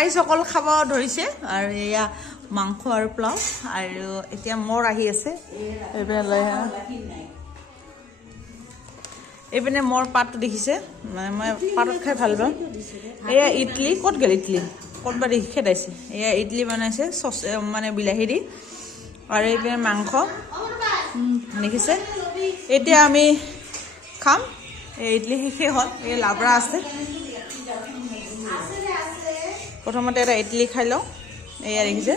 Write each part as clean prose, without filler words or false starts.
rice অকল খাব ধৰিছে আৰু এয়া মাংস আৰু পোলাও আৰু এতিয়া মোৰ আহি আছে এইপিনে মোৰ পাতটো দেখিছে মানে মই পাতত খাই ভাল পাওঁ এয়া ইডলি ক'ত গ'ল ইডলি ক'তবা দেখি খেদাইছে এয়া ইডলি বনাইছে চচ মানে বিলাহী দি আৰু এইপিনে মাংস দেখিছে এতিয়া আমি খাম এই ইডলি শেষেই হ'ল এই লাবৰা আছে প্ৰথমতে এটা ইডলি খাই লওঁ এয়া দেখিছে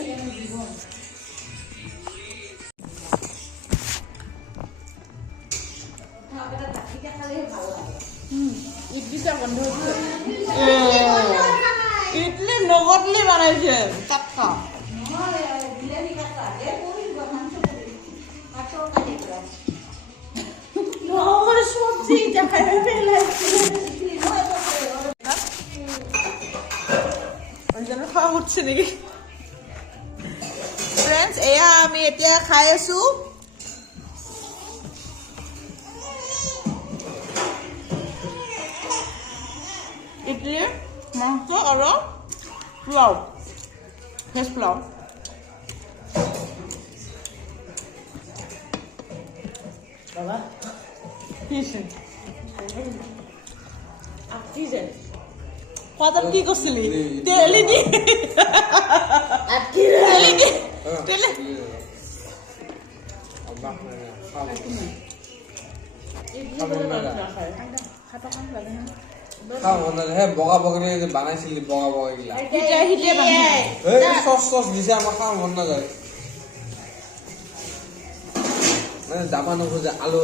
ইডলি নগদলি বানাইছে কাটকা সবজি খাওয়া হচ্ছে নাকি ফ্রেন্ডস এয়া আমি এতিয়া খাই আছো ইডলি মাংস আৰু পোলাও ভেজ পোলাও বাবা Father কি করছিলি তেলি দি তেলি দি তেলি বগা বগা বানাইছিলি বগা বগা গিলা সস দিছে আমার খাওয়া মন না যায় মানে জামা নোখোঁজে আলু